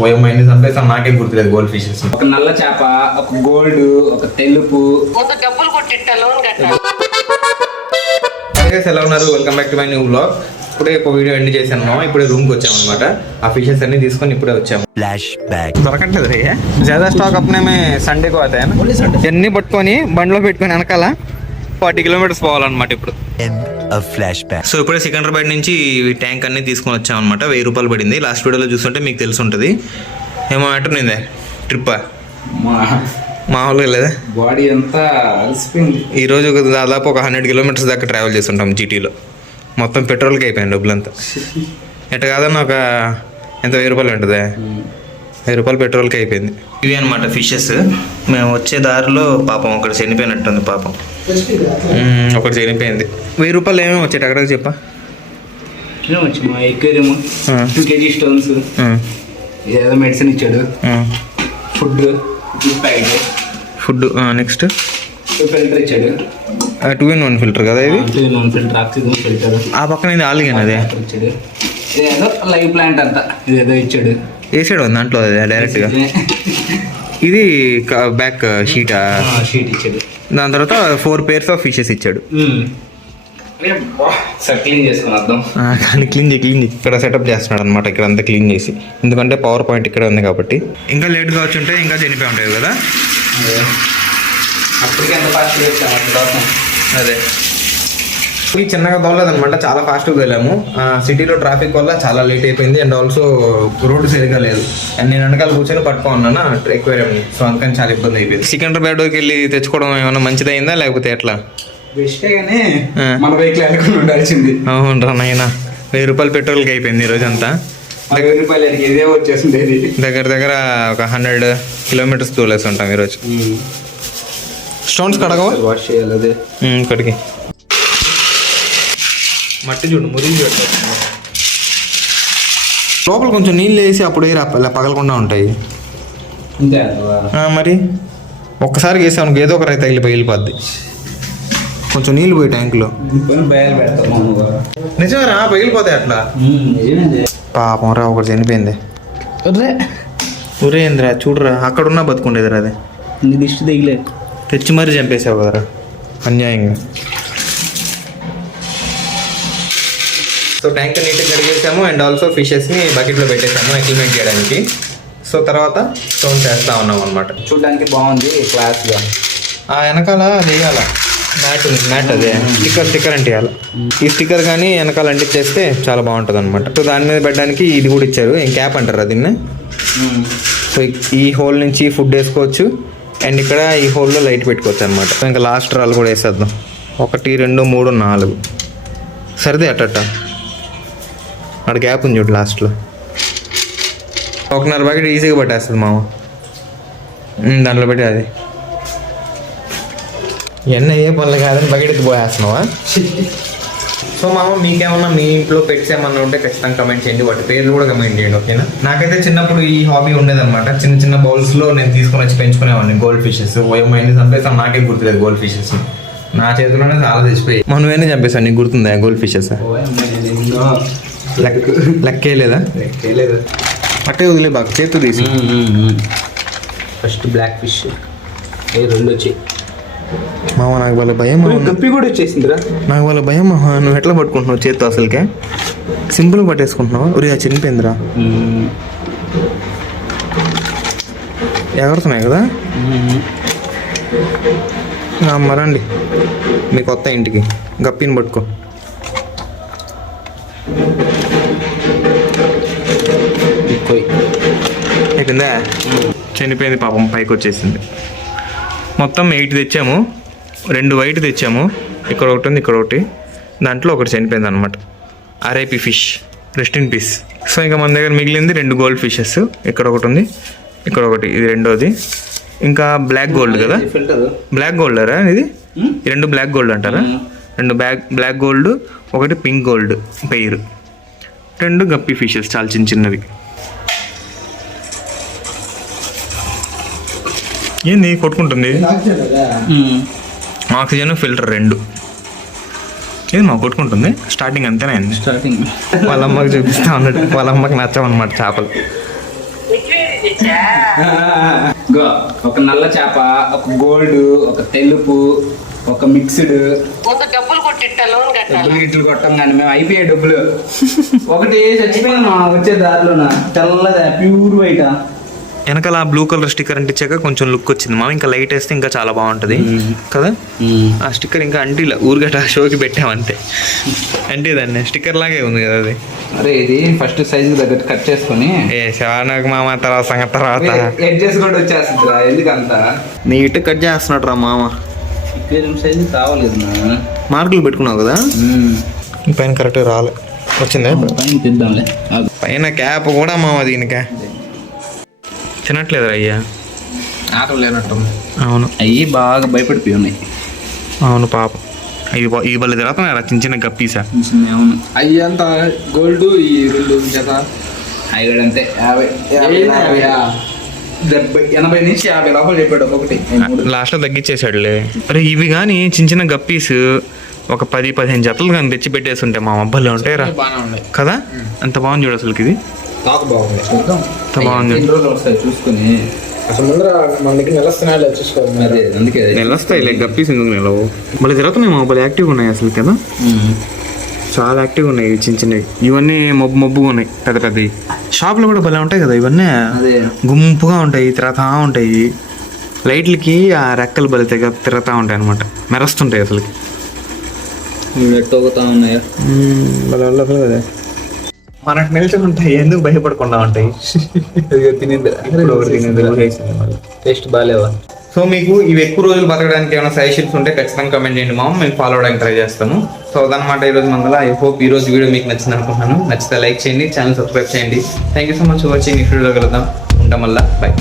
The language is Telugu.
ఓఎంఐని చంపేస్తాను, నాకేం గుర్తులేదు గోల్డ్ ఫిషెస్. ఒక నల్ల చేప, ఒక గోల్డ్, ఒక తెలుపు. ఎలా ఉన్నారు? Welcome back to my new vlog. ఇప్పుడే ఒక వీడియో ఎండ్ చేశాను. ఇప్పుడే రూమ్కి వచ్చాము అనమాట. ఆ ఫిషెస్ అన్ని తీసుకొని ఇప్పుడే వచ్చాము. దొరకట్లేదు రే ज़्यादा स्टॉक अपने में संडे को आता है ना. ఎన్ని పట్టుకొని బండిలో పెట్టుకొని వెనకాల 40 కిలోమీటర్స్ పోవాలన్నమాట ఇప్పుడు. సో ఇప్పుడే సికింద్రాబాద్ నుంచి ట్యాంక్ అన్ని తీసుకొని వచ్చాం అనమాట. 1000 రూపాయలు పడింది. లాస్ట్ వీడియోలో చూస్తుంటే మీకు తెలిసి ఉంటుంది. ఏమో అంటున్నదే ట్రిప్పా మామూలుగా లేదా, బాడీ అంతా అలసిపోయింది. ఈరోజు దాదాపు ఒక 100 కిలోమీటర్స్ దాకా ట్రావెల్ చేస్తుంటాం జీటీలో. మొత్తం పెట్రోల్కి అయిపోయింది డబ్బులంతా. ఎట్ట కాదన్నా ఒక ఎంత 1000 రూపాయలు ఉంటుంది, 1000 రూపాయలు పెట్రోల్కి అయిపోయింది. ఇవి అనమాట ఫిషెస్. మేము వచ్చే దారిలో పాపం ఒకటి చనిపోయినట్టుంది. పాపం ఒకటి చనిపోయింది. 1000 రూపాయలు ఏమేమి వచ్చాయి అక్కడికి చెప్పా. మా ఎక్వేరియం, 2 kg స్టోన్స్, ఏదో మెడిసిన్ ఇచ్చాడు, food packet, food next filter ఇచ్చాడు. 2-in-1 ఫిల్టర్ కదా ఇది. 2-in-1 filter, oxygen filter. ఆ పక్కన ఇది ఆల్గేన్ అదే ఇచ్చాడు. ఏదో లైవ్ ప్లాంట్ అంతా ఇదేదో ఇచ్చాడు, వేసాడు దాంట్లో అదే డైరెక్ట్గా. ఇది బ్యాక్ షీటా, షీట్ ఇచ్చాడు. దాని తర్వాత 4 pairs ఆఫ్ ఫిషెస్ ఇచ్చాడు. క్లీన్ చేసుకుని వద్దాం. కానీ క్లీన్ ఇక్కడ సెటప్ చేస్తున్నాడు అనమాట. ఇక్కడ అంతా క్లీన్ చేసి, ఎందుకంటే పవర్ పాయింట్ ఇక్కడ ఉంది కాబట్టి. ఇంకా లేట్గా వచ్చి ఉంటే ఇంకా చనిపోయి ఉంటాయి కదా. అప్పటికి ఎంత ఫాస్ట్ చేస్తాం. అదే ఇది చిన్నగా తోలేదనమాట, చాలా ఫాస్ట్గా వెళ్ళాము. సిటీలో ట్రాఫిక్ వల్ల చాలా లేట్ అయిపోయింది. అండ్ ఆల్సో రోడ్డు సరిగ్గా లేదు. అండ్ నేను వెనకాల కూర్చొని పట్టుకున్నాను ఎక్వేరియంని. సో అందుకని చాలా ఇబ్బంది అయిపోయింది. సికింద్రాబాద్కి వెళ్ళి తెచ్చుకోవడం ఏమైనా మంచిదైందా లేకపోతే ఎట్లా? బెస్టే కానీ మన వెహికల్ అనుకుని ఉండాల్సింది. అవునరా నాయన, 1000 రూపాయలు పెట్రోల్కి అయిపోయింది ఈ రోజు అంతా. 1000 రూపాయలు ఇదే వచ్చేసింది. దగ్గర ఒక 100 కిలోమీటర్స్ తోలేసి ఉంటాం ఈరోజు. స్టోన్స్ కడగవా? వాష్ చేయాలి. అదే ఇక్కడికి మట్టి చూడు మురిగి లోపల కొంచెం నీళ్ళు వేసి అప్పుడు ఇలా పగలకుండా ఉంటాయి. మరి ఒక్కసారి వేసాను ఏదో ఒక రైతు వెళ్ళిపోద్ది. కొంచెం నీళ్ళు పోయి ట్యాంకులో నిజమేనా పగిలిపోతాయి అట్లా. పాపం రా ఒకటి చనిపోయింది. ఊరేంద్రా చూడరా, అక్కడున్నా బతుకుండేదిరా. అదే దిష్టి తగిలే తెచ్చి మరీ చంపేసావు కదరా అన్యాయంగా. సో ట్యాంక్ నీట్గా కడిగేసాము. అండ్ ఆల్సో ఫిషెస్ని బకెట్లో పెట్టేసాము అక్లిమేట్ చేయడానికి. సో తర్వాత స్టోన్ చేస్తూ ఉన్నాం అనమాట. చూడడానికి బాగుంది క్లాస్గా. ఆ వెనకాల అది వేయాల మ్యాట్ ఉంది, మ్యాట్ అదే స్టిక్కర్ అంటియాలి. ఈ స్టిక్కర్ కానీ వెనకాల అంటించేస్తే చాలా బాగుంటుంది అనమాట. సో దాని మీద పెట్టడానికి ఇది కూడా ఇచ్చారు, ఏం క్యాప్ అంటారు దీన్ని. సో ఈ హోల్ నుంచి ఫుడ్ వేసుకోవచ్చు. అండ్ ఇక్కడ ఈ హోల్లో లైట్ పెట్టుకోవచ్చు అనమాట. ఇంకా లాస్ట్ రాళ్ళు కూడా వేసేద్దాం. 1 2 3 4 సరిదే అట్ట అక్కడ గ్యాప్ ఉంది చూడు లాస్ట్లో. 1.5 బకెట్ ఈజీగా పట్టేస్తుంది మామ. దాంట్లో పెట్టి అది ఎన్న ఏ పనులు కాదని బకెట్ ఎత్తి పోయేస్తున్నావా? సో మామ మీకేమన్నా మీ ఇంట్లో పెట్స్ ఏమన్నా ఉంటే ఖచ్చితంగా కమెంట్ చేయండి. వాటి పేర్లు కూడా కమెంట్ చేయండి, ఓకేనా? నాకైతే చిన్నప్పుడు ఈ హాబీ ఉండేదన్నమాట. చిన్న బౌల్స్లో నేను తీసుకొని వచ్చి పెంచుకునేవాడిని గోల్డ్ ఫిషెస్. ఓఎంఐని చంపేస్తాను, నాకేం గుర్తులేదు గోల్డ్ ఫిషెస్. నా చేతిలోనే చాలా తెచ్చిపోయి. మనమేనే చంపేస్తాను. నీకు గుర్తుందా గోల్డ్ ఫిషెస్? లెక్కే లేదా? అట్టే వదిలే బాగా చేతు తీసి. ఫస్ట్ బ్లాక్ ఫిష్ 2 వచ్చాయి. మామ నాకు వాళ్ళ భయం. గప్పి కూడా వచ్చేసిందిరా. నాకు వాళ్ళ భయం. నువ్వు ఎట్లా పట్టుకుంటున్నావు చేత్తో? అసలుకే సింపుల్గా పట్టేసుకుంటున్నావు. ఉరి చనిపోయిందిరా. ఎగరుతున్నాయి కదా మరండి మీ కొత్త ఇంటికి. గప్పిని పట్టుకో. అయిపోయిందా? చనిపోయింది పాపం, పైకి వచ్చేసింది. మొత్తం 8 తెచ్చాము. 2 వైట్ తెచ్చాము. ఇక్కడ ఒకటి ఉంది, ఇక్కడ ఒకటి. దాంట్లో ఒకటి చనిపోయింది అనమాట. RIP fish, rest in peace. So ఇంకా మన దగ్గర మిగిలింది 2 గోల్డ్ ఫిషెస్. ఇక్కడ ఒకటి ఉంది, ఇక్కడ ఒకటి. ఇది రెండోది. ఇంకా బ్లాక్ గోల్డ్ కదా, బ్లాక్ గోల్డరా ఇది? 2 బ్లాక్ గోల్డ్ అంటారా? 2 బ్లాక్ గోల్డ్, ఒకటి pink gold pair. 2 guppy fishes చాలా చిన్నవి. ఏంది కొట్టుకుంటుంది? Oxygen filter 2. ఏది మా కొట్టుకుంటుంది? స్టార్టింగ్ అంతేనా? స్టార్టింగ్ వాళ్ళ అమ్మకి చూపిస్తా ఉన్నాడు. వాళ్ళ అమ్మకి నచ్చమన్నమాట చేపలు. గో ఒక నల్ల చేప, ఒక గోల్డ్, ఒక తెలుపు, ఒక మిక్స్డ్. డబ్బులు గిట్లు కొట్టాం కానీ మేము అయిపోయాయి డబ్బులు. ఒకటి చచ్చిపోయాను వచ్చే దారిలోన, తెల్లదా ప్యూర్ వైట్. వెనకాల బ్లూ కలర్ స్టిక్కర్ అంటించాక కొంచెం లుక్ వచ్చింది మామ. ఇంకా లైట్ వేస్తే ఇంకా చాలా బాగుంటుంది కదా. ఆ స్టిక్కర్ ఇంకా అంటిలా, ఊరిగట్ట షోకి పెట్టామంతే. అంటే దాన్ని స్టిక్కర్ లాగే ఉంది కదా అది. అరే ఇది ఫస్ట్ సైజు దగ్గర కట్ చేసుకొని ఏ శివానకు మామ తర్వాత సంగతి తర్వాత ఎడ్జెస్ కూడా వచ్చేస్తుందిరా. ఎందుకంత నీట్ కట్ చేస్తున్నాడు రా మామ. సైజు కావలేదు నా మార్కులు పెట్టుకున్నావు కదా. పైన కరెక్ట్ రాలే, వచ్చిందా పైన తిద్దాంలే. పైన క్యాప్ కూడా మామ దీనికా తినట్లేదు అయ్యా. ఆకలి లేనట్టు. అవును అయ్యి బాగా భయపడిపోయి ఉన్నాయి. అవును పాపం. ఇది బలి తిరుగుతున్నాయి చిన్న చిన్న గప్పీసా. అవును అయ్యి అంతా గోల్డ్, ఈ రెండు జత అవి అంతే 80 నుంచి 50 లోపల చెప్పాడు ఒక్కొక్కటి. లాస్ట్లో తగ్గించేసాడులే. అరే ఇవి కానీ చిన్న చిన్న గప్పీస్ ఒక 10-15 జతలు కానీ తెచ్చి పెట్టేసి ఉంటే మా అబ్బాయిలు ఉంటాయి రా బాగానే ఉన్నాయి కదా. అంత బాగుంది చూడు అసలుకి. ఇది తాకు బాగుంది. చూద్దాం ఎంత బాగుంది. ఎన్ని రోజులు వస్తాయి చూసుకుని. అసలు ముందర మన దగ్గర నిలస్తున్నాయి చూసుకోవాలి. అదే అందుకే నిలస్తాయి లైక్ గప్పీస్ ఎందుకు నిలవు. మళ్ళీ తిరుగుతున్నాయి మా అబ్బాయిలు యాక్టివ్గా ఉన్నాయి అసలు కదా. చాలా యాక్టివ్గా ఉన్నాయి చిన్న చిన్నవి. ఇవన్నీ మబ్బుగా ఉన్నాయి పెద్ద పెద్దవి. షాప్లో కూడా భలే ఉంటాయి కదా ఇవన్నీ. అదే గుంపుగా ఉంటాయి, తిరుగుతూ ఉంటాయి. లైట్లకి ఆ రెక్కలు బలి తిరుగుతూ ఉంటాయి అనమాట, మెరుస్తుంటాయి అసలుకి. తోగుతా ఉన్నాయా కదా. మనకు నిలిచి ఉంటాయి, ఎందుకు భయపడకుండా ఉంటాయి. తినేది టేస్ట్ బాగాలేవా. సో మీకు ఇవి ఎక్కువ రోజులు బతకడానికి ఏమైనా సజెషన్స్ ఉంటే ఖచ్చితంగా కమెంట్ చేయండి మామ, మేము ఫాలో అవడానికి ట్రై చేస్తాము. సో అదనమాట ఈరోజు మందల. ఐ హోప్ ఈ రోజు వీడియో మీకు నచ్చింది అనుకుంటున్నాను. నచ్చితే లైక్ చేయండి, ఛానల్ సబ్స్క్రైబ్ చేయండి. Thank you so much for watching. Next వీడియోలో కలుద్దాం. ఉంటాం మళ్ళీ. బై.